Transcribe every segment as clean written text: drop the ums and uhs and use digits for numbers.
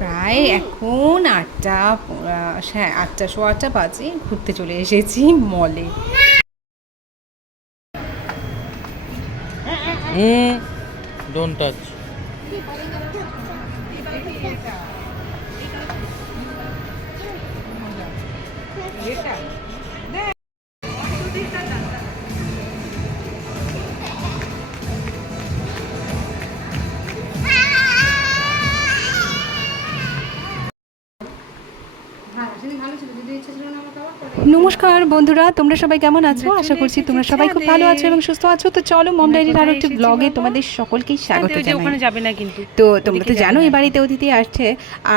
প্রায় এখন 8টা, হ্যাঁ 8টা, 8:15 বাজে। ঘুরতে চলে এসেছি মলে। Don't touch. নমস্কার বন্ধুরা, তোমরা সবাই কেমন আছো? আশা করছি তোমরা সবাই খুব ভালো আছো এবং সুস্থ আছো। তো চলো মম ডায়েরির আরো একটি ব্লগে তোমাদের সকলকেই স্বাগত জানাই। ওখানে যাবে না কিন্তু। তো তোমরা তো জানো এই বাড়িতে অতিথি আসছে,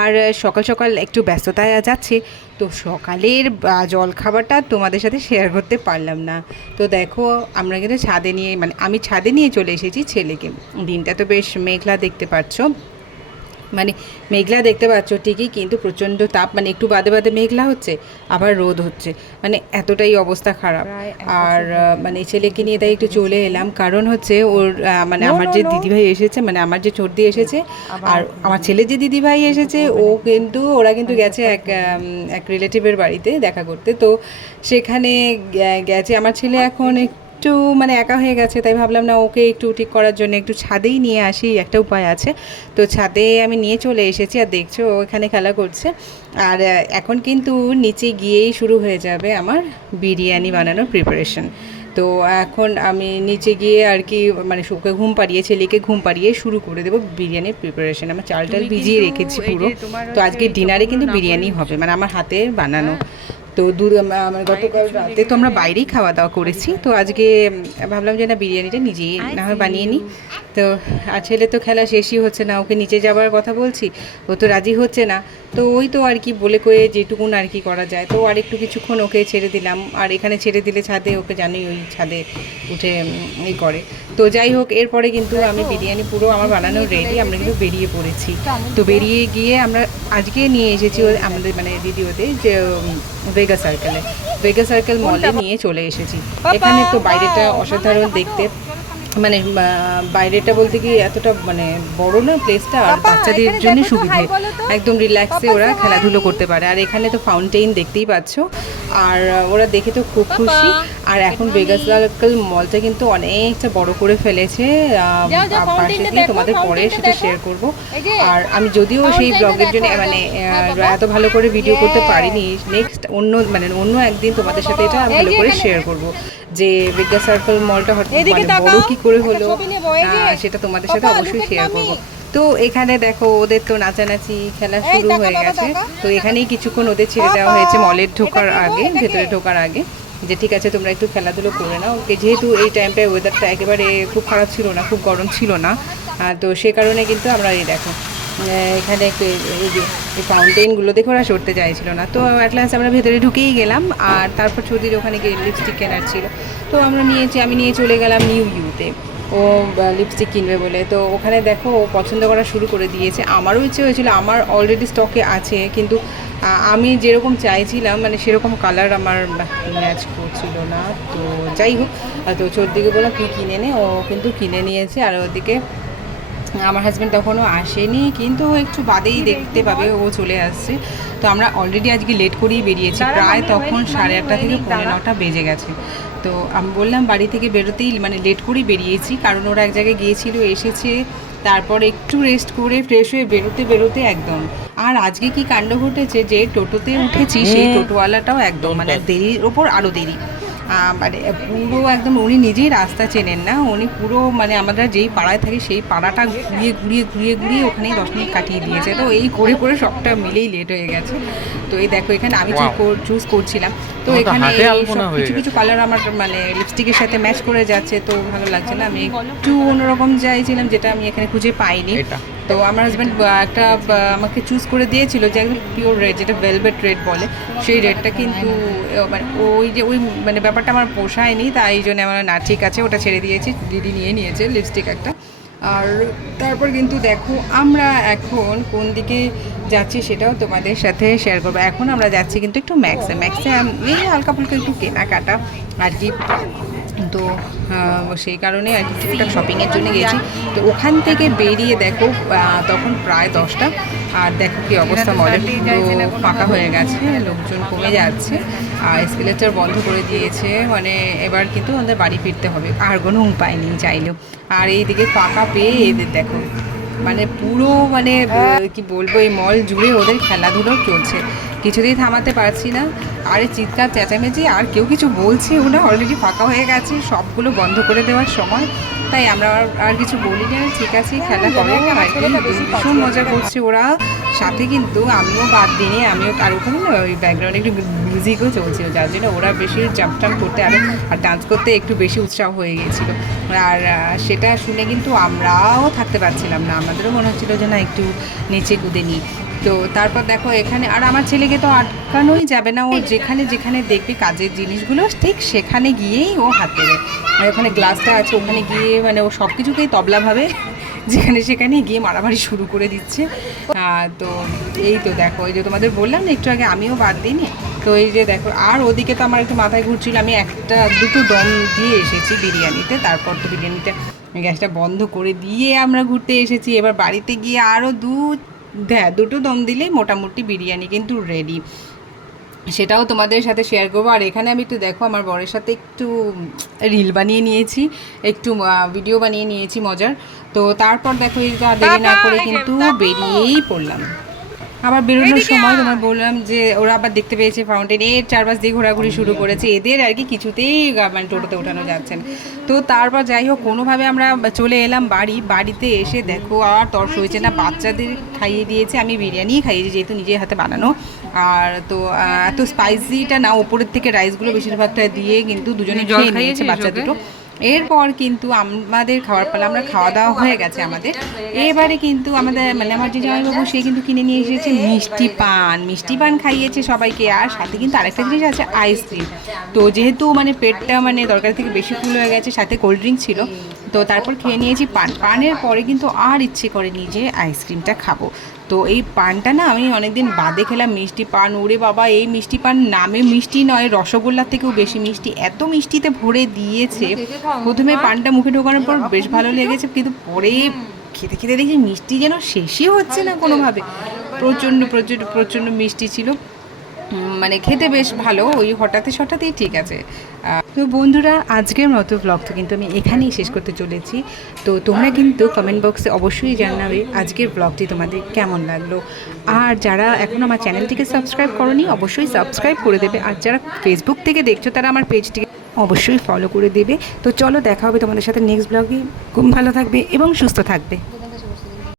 আর সকাল সকাল একটু ব্যস্ততায় যাচ্ছে। তো সকালের জলখাবারটা তোমাদের সাথে শেয়ার করতে পারলাম না। তো দেখো আমরা কিন্তু ছাদে নিয়ে, মানে আমি ছাদে নিয়ে চলে এসেছি ছেলেকে। দিনটা তো বেশ মেঘলা দেখতে পাচ্ছ, মানে মেঘলা দেখতে পাচ্ছ ঠিকই, কিন্তু প্রচণ্ড তাপ, মানে একটু বাদে বাদে মেঘলা হচ্ছে আবার রোদ হচ্ছে, মানে এতটাই অবস্থা খারাপ। আর মানে ছেলেকে নিয়ে তাই একটু চলে এলাম, কারণ হচ্ছে ওর মানে আমার যে দিদিভাই এসেছে, মানে আমার যে চর্দি এসেছে আর আমার ছেলের যে দিদিভাই এসেছে, ওরা কিন্তু গেছে এক রিলেটিভের বাড়িতে দেখা করতে। তো সেখানে গেছে আমার ছেলে, এখন একটু মানে একা হয়ে গেছে, তাই ভাবলাম না ওকে একটু ঠিক করার জন্য একটু ছাদেই নিয়ে আসি, একটা উপায় আছে। তো ছাদে আমি নিয়ে চলে এসেছি, আর দেখছো ও এখানে খেলা করছে। আর এখন কিন্তু নিচে গিয়েই শুরু হয়ে যাবে আমার বিরিয়ানি বানানোর প্রিপারেশন। তো এখন আমি নিচে গিয়ে আর কি, মানে ওকে ঘুম পাড়িয়ে, ছেলেকে ঘুম পাড়িয়ে শুরু করে দেবো বিরিয়ানির প্রিপারেশন। আমার চাল ভিজিয়ে রেখেছি পুরো। তো আজকে ডিনারে কিন্তু বিরিয়ানি হবে, মানে আমার হাতের বানানো। তো গতকাল রাতে তো আমরা বাইরেই খাওয়া দাওয়া করেছি, তো আজকে ভাবলাম যে না বিরিয়ানিটা নিজেই না হয় বানিয়ে নিই। তো আর ছেলে তো খেলা শেষই হচ্ছে না, ওকে নিচে যাওয়ার কথা বলছি, ও তো রাজি হচ্ছে না। তো ওই তো আর কি বলে কয়ে যেটুকুন আর কি করা যায়, তো আর একটু কিছুক্ষণ ওকে ছেড়ে দিলাম। আর এখানে ছেড়ে দিলে ছাদে, ওকে জানোই ওই ছাদে উঠে এই করে। তো যাই হোক, এরপরে কিন্তু আমি বিরিয়ানি পুরো আমার বানানো রেডি, আমরা কিন্তু বেরিয়ে পড়েছি। তো বেরিয়ে গিয়ে আমরা আজকে নিয়ে এসেছি আমাদের মানে দিদি ওদের যে ভেগা সার্কেল মলে নিয়ে চলে এসেছি। এখানে তো বাইরেটা অসাধারণ দেখতে, মানে বাইরেটা বলতে কি এতটা মানে বড় না প্লেসটা, আর বাচ্চাদের জন্য সুবিধে, একদম রিল্যাক্সে ওরা খেলাধুলো করতে পারে। আর এখানে তো ফাউন্টেইন দেখতেই পাচ্ছ, আর ওরা দেখে তো খুব খুশি। আর এখন ভেগা সার্কেল মলটা কিন্তু অনেকটা বড় করে ফেলেছে, পাশে দিয়ে তোমাদের পরে সেটা শেয়ার করব। আর আমি যদিও সেই ব্লগের জন্য মানে এত ভালো করে ভিডিও করতে পারিনি, নেক্সট অন্য একদিন তোমাদের সাথে এটা ভালো করে শেয়ার করব, যে ভেগা সার্কেল মলটা বড় কি করে হলো সেটা তোমাদের সাথে অবশ্যই শেয়ার করব। তো এখানে দেখো ওদের তো নাচানাচি খেলা শুরু হয়ে গেছে। তো এখানেই কিছুক্ষণ ওদের ছেড়ে দেওয়া হয়েছে মলের ঢোকার আগে, ভেতরে ঢোকার আগে, যে ঠিক আছে তোমরা একটু খেলাধুলো করে নাও। যেহেতু এই টাইমটায় ওয়েদারটা একেবারে খুব খারাপ ছিল না, খুব গরম ছিল না, তো সে কারণে কিন্তু আমরা এই দেখো এখানে একটু এই যে এই ফাউন্টেনগুলো দেখে ওরা সরতে চাইছিল না। তো অ্যাট লাস্ট আমরা ভেতরে ঢুকেই গেলাম। আর তারপর ছুটির ওখানে গিয়ে লিপস্টিক কেনার ছিল, তো আমি নিয়ে চলে গেলাম নিউ ইউতে, ও লিপস্টিক কিনবে বলে। তো ওখানে দেখো ও পছন্দ করা শুরু করে দিয়েছে। আমারও ইচ্ছে হয়েছিল, আমার অলরেডি স্টকে আছে, কিন্তু আমি যেরকম চাইছিলাম মানে সেরকম কালার আমার ম্যাচ করছিল না। তো যাই হোক, তো চোরদিকে বললাম তুই কিনে নে, ও কিন্তু কিনে নিয়েছে। আর ওদিকে আমার হাজব্যান্ড তখনও আসেনি, কিন্তু একটু বাদেই দেখতে পাবে ও চলে আসছে। তো আমরা অলরেডি আজকে লেট করেই বেরিয়েছি, প্রায় তখন 8:30 থেকে 9:15 বেজে গেছে। তো আমি বললাম বাড়ি থেকে বেরোতেই মানে লেট করেই বেরিয়েছি, কারণ ওরা এক জায়গায় গিয়েছিল, এসেছে, তারপর একটু রেস্ট করে ফ্রেশ হয়ে বেরোতে একদম। আর আজকে কি কাণ্ড ঘটেছে, যে টোটোতে উঠেছি সেই টোটোওয়ালাটাও একদম মানে দেরির ওপর আরও দেরি, মানে পুরো একদম উনি নিজেই রাস্তা চেনেন না, উনি পুরো মানে আমরা যেই পাড়ায় থাকি সেই পাড়াটা ঘুরিয়ে ওখানেই 10 মিনিট কাটিয়ে দিয়েছে। তো এই করে সবটা মিলেই লেট হয়ে গেছে। তো এই দেখো এখানে আমি চুজ করছিলাম, তো এখানে কিছু কালার আমার মানে লিপস্টিকের সাথে ম্যাচ করে যাচ্ছে, তো ভালো লাগছে না। আমি একটু অন্যরকম চাইছিলাম, যেটা আমি এখানে খুঁজে পাইনি। তো আমার হাজব্যান্ড একটা আমাকে চুজ করে দিয়েছিল যে একদম পিওর রেড, যেটা ভেলভেট রেড বলে, সেই রেডটা কিন্তু মানে ওই মানে ব্যাপারটা আমার পোষায়নি, তাই জন্য আমার না ঠিক আছে ওটা ছেড়ে দিয়েছি। দিদি নিয়ে নিয়েছে লিপস্টিক একটা। আর তারপর কিন্তু দেখো আমরা এখন কোন দিকে যাচ্ছি সেটাও তোমাদের সাথে শেয়ার করবো। এখন আমরা যাচ্ছি কিন্তু একটু ম্যাক্সে এই হালকা ফুলকা একটু কেনাকাটা আর কি। তো সেই কারণে আর কি টুকটাক শপিংয়ের জন্য গেছি। তো ওখান থেকে বেরিয়ে দেখো তখন প্রায় 10টা, আর দেখো কি অবস্থা মলের, তো ফাঁকা হয়ে গেছে, লোকজন কমে যাচ্ছে আর এসকেলেটর বন্ধ করে দিয়েছে। মানে এবার কিন্তু আমাদের বাড়ি ফিরতে হবে, আর কোনো উপায় নেই চাইলেও। আর এইদিকে ফাঁকা পেয়ে এদের দেখো মানে পুরো মানে কি বলবো, এই মল জুড়ে ওদের খেলাধুলো চলছে, কিছুতেই থামাতে পারছি না। আরে চিৎকার চেঁচামেচি, আর কেউ কিছু বলছে ওরা, অলরেডি ফাঁকা হয়ে গেছে, সবগুলো বন্ধ করে দেওয়ার সময়। তাই আমরা আর কিছু বলি না, ঠিক আছে খেলা করো। আর কি ভীষণ মজা করছে ওরা, সাথে কিন্তু আমিও বাদ দিইনি, আমিও। আর ওখানে না ওই ব্যাকগ্রাউন্ডে একটু মিউজিকও চলছিল, যার জন্য ওরা বেশি জাম্প টাম্প করতে আরও আর ডান্স করতে একটু বেশি উৎসাহ হয়ে গিয়েছিলো। আর সেটা শুনে কিন্তু আমরাও থাকতে পারছিলাম না, আমাদেরও মনে হচ্ছিলো যে না একটু নিচে কুদে নিই। তো তারপর দেখো এখানে, আর আমার ছেলেকে তো আটকানোই যাবে না, ও যেখানে যেখানে দেখবে কাজের জিনিসগুলো ঠিক সেখানে গিয়েই ও হাত দেবে। আর ওখানে গ্লাসটা আছে, ওখানে গিয়ে মানে ও সব কিছুকেই তবলাভাবে যেখানে সেখানে গিয়ে মারামারি শুরু করে দিচ্ছে। তো এই তো দেখো, এই যে তোমাদের বললাম না একটু আগে, আমিও বাদ দিইনি। তো এই যে দেখো, আর ওদিকে তো আমার একটু মাথায় ঘুরছিল, আমি দুটো দম দিয়ে এসেছি বিরিয়ানিতে, তারপর তো বিরিয়ানিতে গ্যাসটা বন্ধ করে দিয়ে আমরা ঘুরতে এসেছি। এবার বাড়িতে গিয়ে আরও দুটো দম দিলেই মোটামুটি বিরিয়ানি কিন্তু রেডি, সেটাও তোমাদের সাথে শেয়ার করবো। আর এখানে আমি একটু দেখো আমার বরের সাথে একটু রিল বানিয়ে নিয়েছি, একটু ভিডিও বানিয়ে নিয়েছি মজার। তো তারপর দেখো এটা দেরি না করে কিন্তু বেরিয়েই পড়লাম। আবার বেরোনোর সময় তোমার বললাম যে ওরা আবার দেখতে পেয়েছে ফাউন্টেন, এর চারপাশ দিয়ে ঘোরাঘুরি শুরু করেছে, এদের আর কি কিছুতেই মানে টোটোতে ওঠানো যাচ্ছে না। তো তারপর যাই হোক কোনোভাবে আমরা চলে এলাম বাড়িতে এসে দেখো আর তর্স হয়েছে না, বাচ্চাদের খাইয়ে দিয়েছে, আমি বিরিয়ানিই খাইয়েছি যেহেতু নিজের হাতে বানানো। আর তো এত স্পাইসিটা না, ওপরের থেকে রাইসগুলো বেশিরভাগটা দিয়ে কিন্তু দুজনে খেয়ে নিয়েছে বাচ্চা দুটো। এরপর কিন্তু আমাদের খাওয়ার পালা, আমরা খাওয়া দাওয়া হয়ে গেছে আমাদের। এবারে কিন্তু আমাদের মানে আমার যে জামাইবাবু সে কিন্তু কিনে নিয়ে এসেছে মিষ্টি পান খাইয়েছে সবাইকে, আর সাথে কিন্তু আরেকটা জিনিস আছে আইসক্রিম। তো যেহেতু মানে পেটটা মানে দরকার থেকে বেশি ফুল হয়ে গেছে, সাথে কোল্ড ড্রিঙ্ক ছিল, তো তারপর খেয়ে নিয়েছি পানের পরে কিন্তু আর ইচ্ছে করেনি যে আইসক্রিমটা খাবো। তো এই পানটা না আমি অনেকদিন বাদে খেলাম, মিষ্টি পান। ওরে বাবা, এই মিষ্টি পান নামে মিষ্টি নয়, রসগোল্লার থেকেও বেশি মিষ্টি, এত মিষ্টিতে ভরে দিয়েছে। প্রথমে পানটা মুখে ঢোকানোর পর বেশ ভালো লেগেছে, কিন্তু পরে খেতে খেতে দেখি মিষ্টি যেন শেষই হচ্ছে না কোনোভাবে, প্রচণ্ড প্রচণ্ড প্রচণ্ড মিষ্টি ছিল। মানে খেতে বেশ ভালো, ওই হঠাৎই ঠিক আছে। তো বন্ধুরা আজকের মতো ব্লগটা কিন্তু আমি এখানেই শেষ করতে চলেছি। তো তোমরা কিন্তু কমেন্ট বক্সে অবশ্যই জানাবে আজকের ব্লগটি তোমাদের কেমন লাগলো। আর যারা এখন আমার চ্যানেলটিকে সাবস্ক্রাইব করোনি অবশ্যই সাবস্ক্রাইব করে দেবে, আর যারা ফেসবুক থেকে দেখছো তারা আমার পেজটিকে অবশ্যই ফলো করে দেবে। তো চলো দেখা হবে তোমাদের সাথে নেক্সট ব্লগে। খুব ভালো থাকবে এবং সুস্থ থাকবে।